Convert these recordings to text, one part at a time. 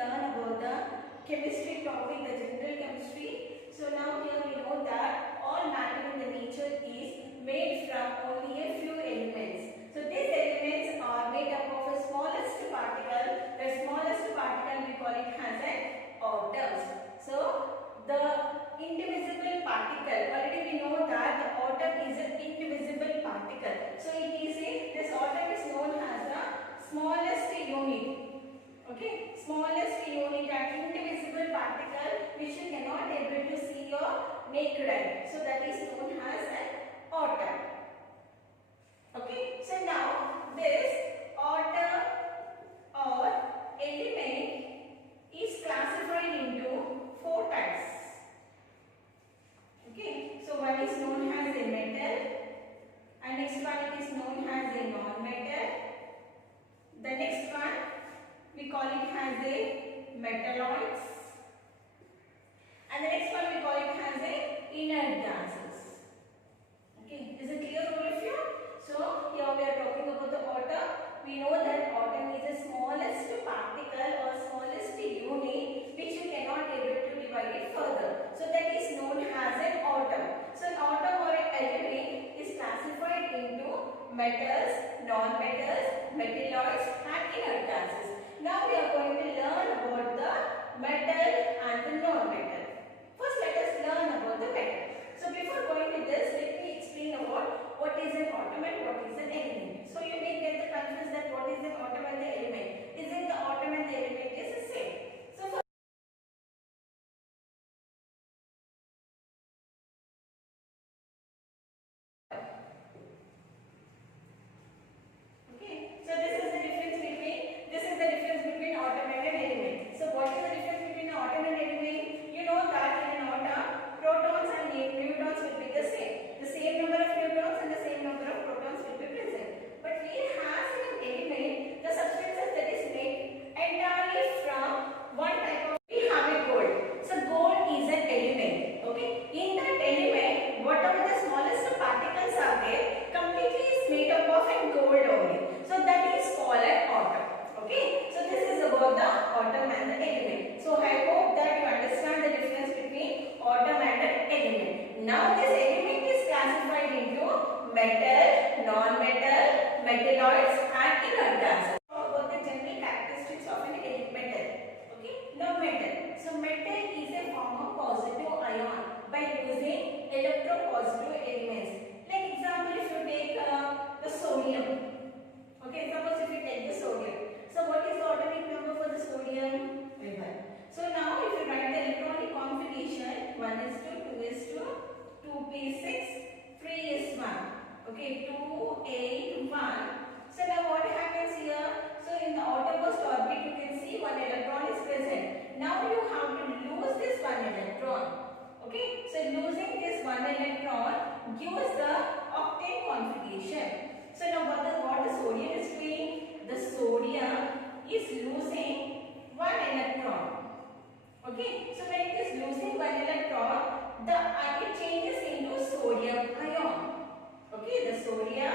learn about the chemistry topic, the general chemistry. So now here we know that all matter in the nature is made from only a few elements. So these elements are made up of a smallest particle. The smallest particle we call it as an atoms. So the indivisible particle, already we know that the atom is an indivisible particle. So it is this atom is known as the smallest unit. Okay, smallest unit and indivisible particle which you cannot able to see your naked eye. So that is known as an atom. Okay, so now this atom or element is classified into 4 types. Okay, so one is known as a metal, and next one it is known as a non-metal. The next one we call it as a metalloids, and the next one we call it as a inert gases. Okay, is it clear all of you? So here we are talking about the atom. We know that atom is the smallest particle or smallest unit which you cannot able to divide it further. So that is known as an atom. So an atom or an element is classified into metals, non-metals, metalloids and inert gases. Now we are going to learn about the metal and the non-metal. First let us learn about the metal. So before going to this, let me explain about what is an atom and what is an element. So you may get the confused that what is an atom and the element. Isn't the atom and the element is the same? So first okay, so this is the difference between atom and an element. So what is the difference between an atom and element? You know that in an atom, protons and neutrons will be the same. The same number of neutrons and the same number of protons will be present. But whereas in an element, the substances that is made entirely from one type of, we have a gold. So gold is an element. Okay, in that element, whatever the smallest particles are there, completely is made up of a gold only. So that is called an atom. Okay, so this is about the atom and the element. So I hope that you understand the difference between atom and an element. Now this element is classified into metal, non-metal, metalloids and inert gases. About the general characteristics of an metal. Okay, now metal. So metal is a form of positive ion by using electropositive elements. Like example, if you take the sodium. Okay, suppose if you take the sodium. So what is the atomic number for the sodium? 1. So now if you write the electronic configuration, 1:2:2, 2p6, 3s1. Okay, 2, 8, 1. So now what happens here? So in the outermost orbit you can see one electron is present. Now you have to lose this one electron. Okay, so losing this one electron gives the octane configuration. So now what the sodium is doing? The sodium is losing one electron. Okay, so when it is losing one electron, it changes into sodium ion. Okay, the sodium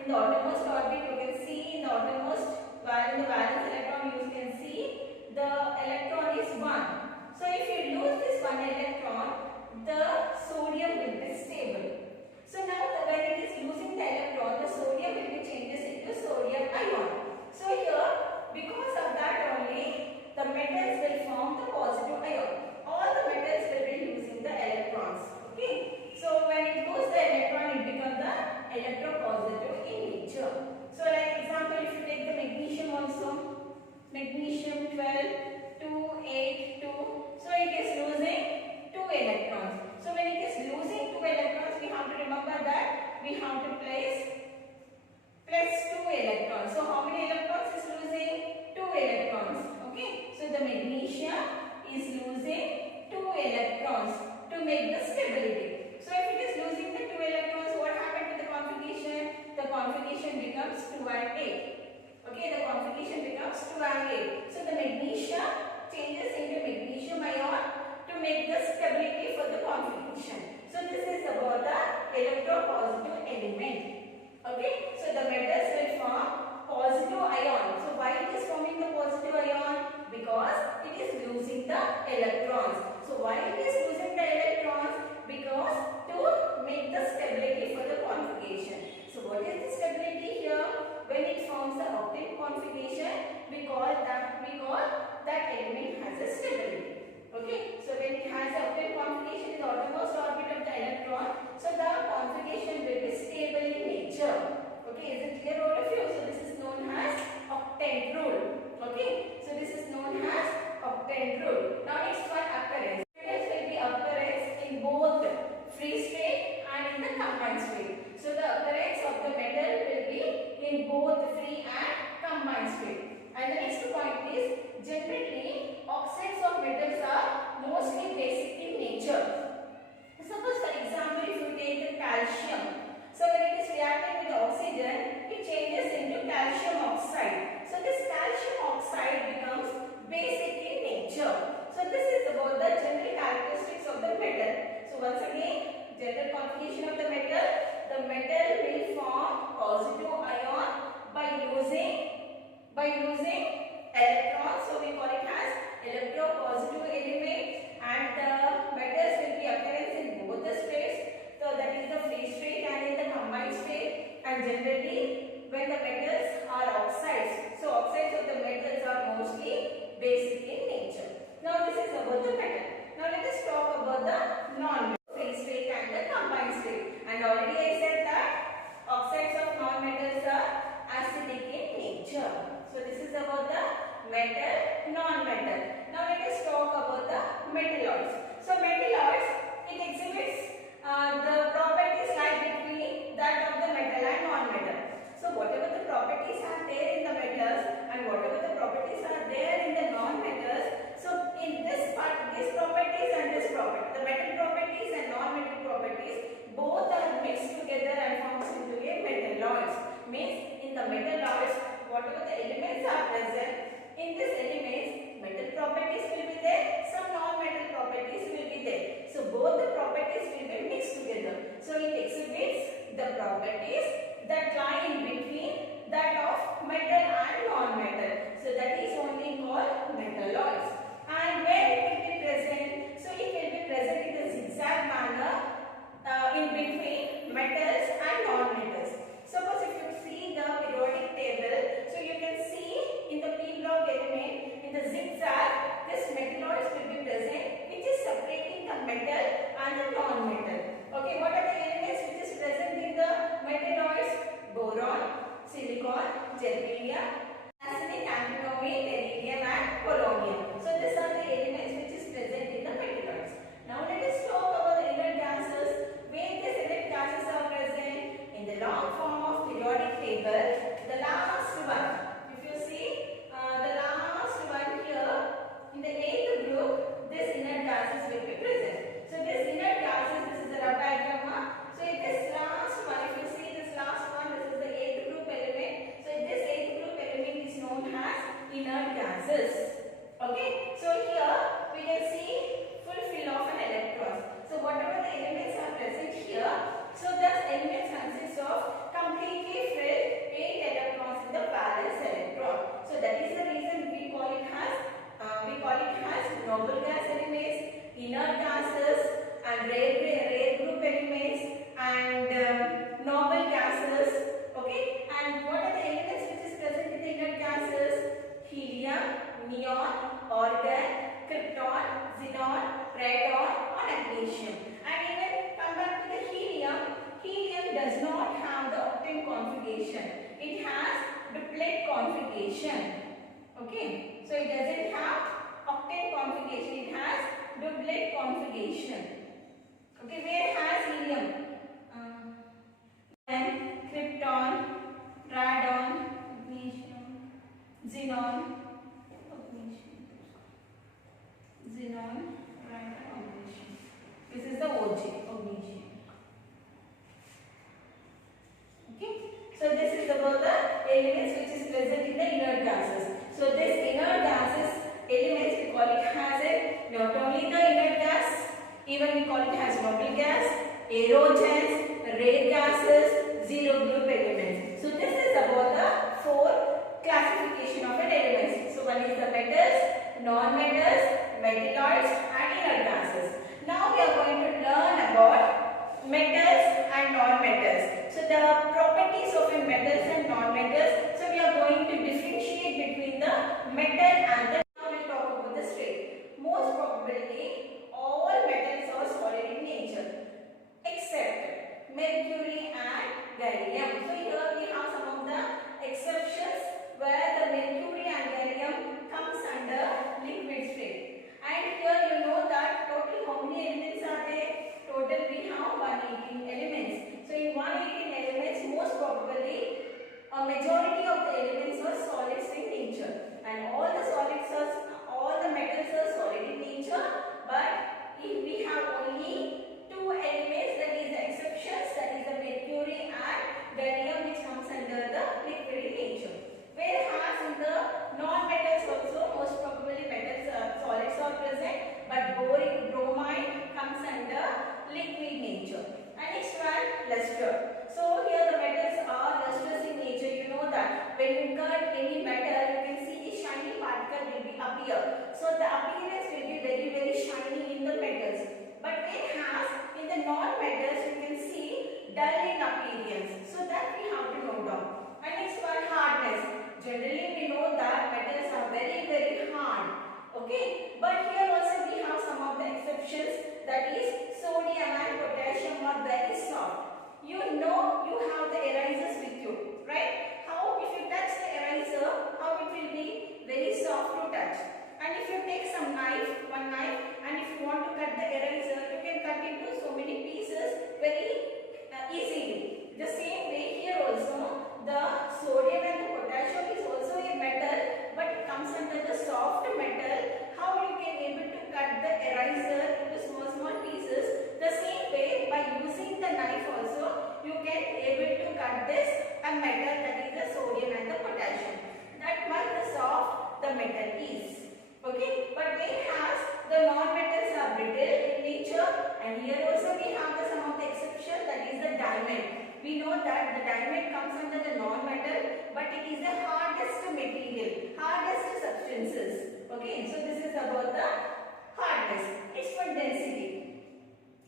in the outermost orbit you can see in the outermost, while in the valence electron you can see the electron is 1. So if you lose this one electron, the sodium will be stable. So now when it is losing the electron, the sodium will be changes into sodium ion. So here, because of that only, the metals will form the positive ion. All the metals will be losing the electrons. Okay. So when it loses the electron, it becomes the electropositive in nature. So like example, if you take the magnesium also, magnesium 12, 2, 8, 2. So it is losing 2 electrons. So when it is losing 2 electrons, we have to remember that we have to place plus 2 electrons. So how many electrons is losing? 2 that element has a stability. Okay, so when it has a octane configuration in the outermost orbit of the electron, so the configuration will be stable in nature. Okay, is it clear all of you? So this is known as octane rule. Okay, so this is known as octane rule. Now next one, occurrence. Occurrence will be occurrence in both free state and in the combined state. So the occurrence of the metal will be in both free and combined state. And the next point is, generally oxides of metals are mostly basic in nature. Suppose for example, if you take the calcium, so when it is reacting with the oxygen, it changes into calcium oxide. So this calcium oxide becomes basic in nature. So this is about the general characteristics of the metal. So once again, general configuration of the metal will form positive ion by losing electrons. So we call it as electropositive element, and the metals will be occurrence in both the states. So that is the free state and in the combined state. And generally when the metals are oxides, so oxides of the metals are mostly basic in nature. Now this is about the metal. Now let us talk about the non-metal, free state and the combined state. And already I said that oxides of non-metals are acidic in nature. So this is about the metal, non-metal. Now let us talk about the metalloids. So metalloids, it exhibits the properties like between that of the metal and non-metal. So whatever the properties are there in the metals and whatever the properties are there in the non-metals, so in this part, these properties and this property, the metal properties and non-metal properties, both are mixed together and forms into a metalloids. Means in the metalloids, whatever the elements are present, in these elements, metal properties will be there, some non-metal properties will be there. So both the properties will be mixed together. So it exhibits the properties that lie in between that of metal and non-metal. So that is only called metalloids. And where it will be present? So it will be present in a zigzag manner in between metals and non-metals. Suppose if you see the periodic table, so you can see in the p block element, in the zigzag, this metalloids will be present, which is separating the metal and the non-metal. Okay, what are the elements which is present in the metalloids? Boron, silicon, germanium, arsenic, antimony, beryllium and polonium. So these are the elements which is present in the metalloids. Now let us talk about the inert gases. Where these inert gases are present? In the long form of periodic table, the last one. If you see the last one here, in the 8th group, this inert gases will be present. So this inert gases, this is the rough diagram. So in this last one, if you see this last one, this is the 8th group element. So this 8th group element is known as inert gases. Okay, so here we can see full fill of an electrons. So whatever the elements are present here, so thus elements consist of completely filled 8 electrons in the valence electron. So that is the reason we call it as noble gas elements, inert gases, and rare group elements, and noble gases. Okay, and what are the elements which is present in the inert gases? Helium, neon, argon, krypton, xenon, radon, or magnesium. And even come back to the helium. Helium does not have the octane configuration. It has duplet configuration. Okay, so it doesn't have octane configuration. It has duplet configuration. Okay, where has helium? Krypton, radon, magnesium, xenon, radon, magnesium. This is the OG, magnesium. Okay, so this is about the elements which is present in the inert gases. So this inert gases elements, we call it as not only the inert gas, even we call it as noble gas, aerogens, rare gases, zero group elements. So this is about the 4 classification of an elements. So one is the metals, non-metals, metalloids and inert gases. Now we are going to learn about metals and non-metals. So the properties of metals and non-metals. So we are going to differentiate between the metals appearance will be very, very shiny in the metals. But whereas in the non-metals you can see dull in appearance. So that we have to note down. And next one, hardness. Generally we know that metals are very, very hard. Okay. But here also we have some of the exceptions. That is sodium and potassium are very soft. You know you have the erasers with you, right? How if you touch the eraser, how it will be very soft to touch. And if you take one knife, and if you want to cut the eraser, you can cut into so many pieces very easily. The same way here also, the sodium and the potassium is also a metal, but it comes under the soft metal. How you can able to cut the eraser into small pieces? The same way, by using the knife also, you can able to cut this a metal, that is the sodium and the potassium. That much the soft the metal is. Okay, but whereas the non-metals are brittle in nature, and here also we have some of the exception, that is the diamond. We know that the diamond comes under the non-metal, but it is the hardest material, hardest substances. Okay, so this is about the hardness. It's for density.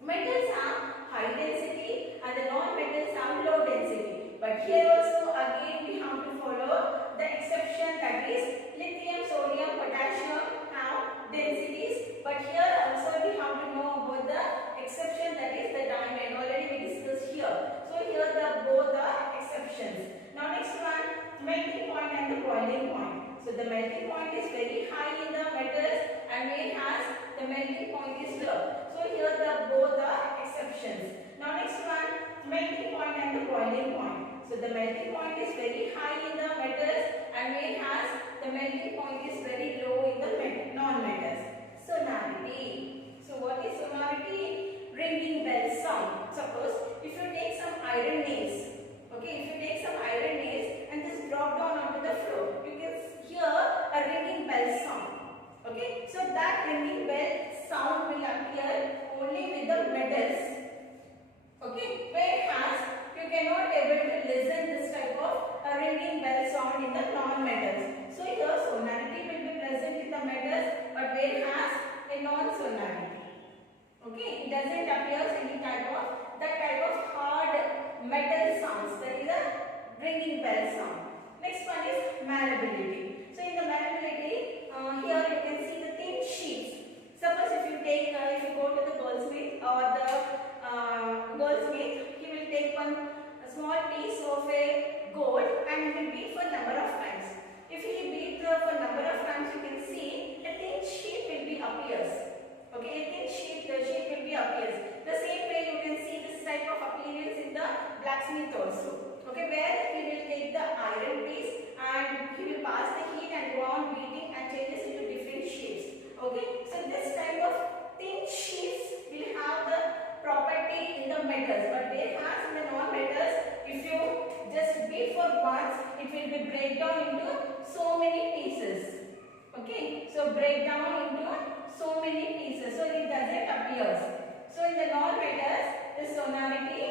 Metals have high density and the non-metals have low density. But here also again we have to follow the exception, that is lithium, sodium, potassium have densities. But here also we have to know about the exception, that is the diamond. Already we discussed here. So here the both are exceptions. Now next one, melting point and the boiling point. So the melting point is very high in the metals, and whereas the melting point is low. So here the both are exceptions. Now next one, melting point and the boiling point. So the melting point is very high in the metals, and whereas the melting point is very low in the non-metals. Sonority. So what is sonority? Ringing bell sound. Suppose if you take some iron nails, okay, if you take some iron nails and just drop down onto the floor, you can hear a ringing bell sound. Okay, so that ringing bell sound will appear only with the metals. Okay, whereas you cannot able to listen this type of a ringing bell sound in the non-metals. So here sonority will be present in the metals, but whereas a non-sonority. Okay, it doesn't appear any type of that type of hard metal sounds. That is a ringing bell sound. Next one is malleability. So in the malleability, here you can see the thin sheets. Suppose if you take, if you go to the goldsmith or the goldsmith, he will take one small piece of a gold and he will beat for number of times. If he beat for number of times, you can see a thin sheet will be appears. Okay, a thin sheet, the sheet will be appears. The same way you can see this type of appearance in the blacksmith also. Okay, where he will take the iron piece and he will pass the heat and go on beating and changes into different shapes. Okay, so this type of thin sheets will have the property in the metals, but whereas in the non-metals, if you just beat for once, it will be break down into so many pieces. Okay, so break down into so many pieces, so it doesn't appear. So in the non-metals, the sonority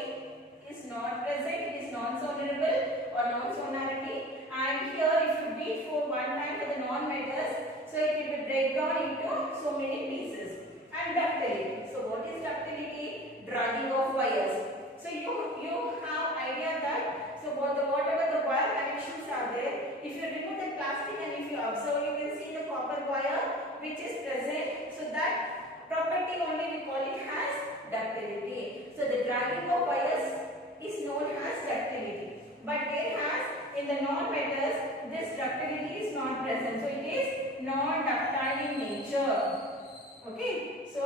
is not present, it is non-sonorable or non-sonority. And here if you beat for one time for the non-metals, so it will be break down into so many pieces. And ductility. So what is ductility? Dragging of wires. So you have idea that, so whatever the wire connections are there, if you remove the plastic and if you observe, you can see the copper wire which is present. So that property only we call it as ductility. So the dragging of wires is known as ductility. But whereas in the non-metals, this ductility is not present. So it is non-ductile in nature. Okay, so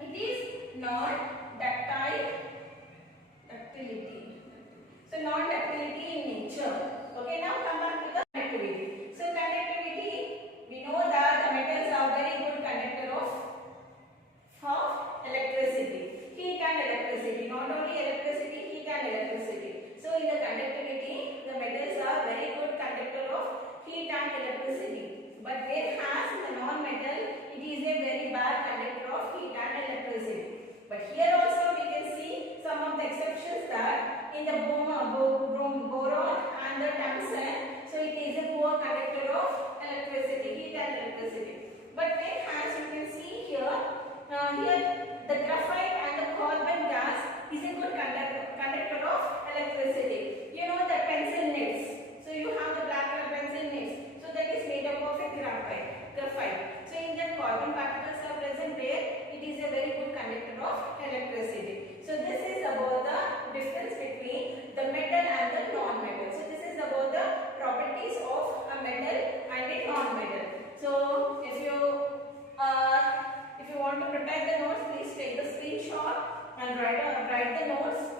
it is non-ductile ductility. So non-ductility in nature. Okay, now come back to the conductivity. So conductivity, we know that the metals are very good conductor of electricity, heat and electricity. Not only electricity, heat and electricity. So in the conductivity, the metals are very good conductor of heat and electricity. But whereas in the non-metal, it is a very bad conductor of heat and electricity. But here also we can see some of the exceptions, that in the boron and the tungsten, so it is a poor conductor of electricity, heat and electricity. But when as you can see here, the graphite and the carbon gas is a good conductor of electricity. You know the pencil nibs. So you have the black color pencil nibs. So that is made up of a graphite. So in that carbon particles are present there. It is a very good conductor of electricity. So this is about the difference between the metal and the non-metal. So this is about the properties of a metal and a non-metal. So if you want to prepare the notes, please take the screenshot and write the notes.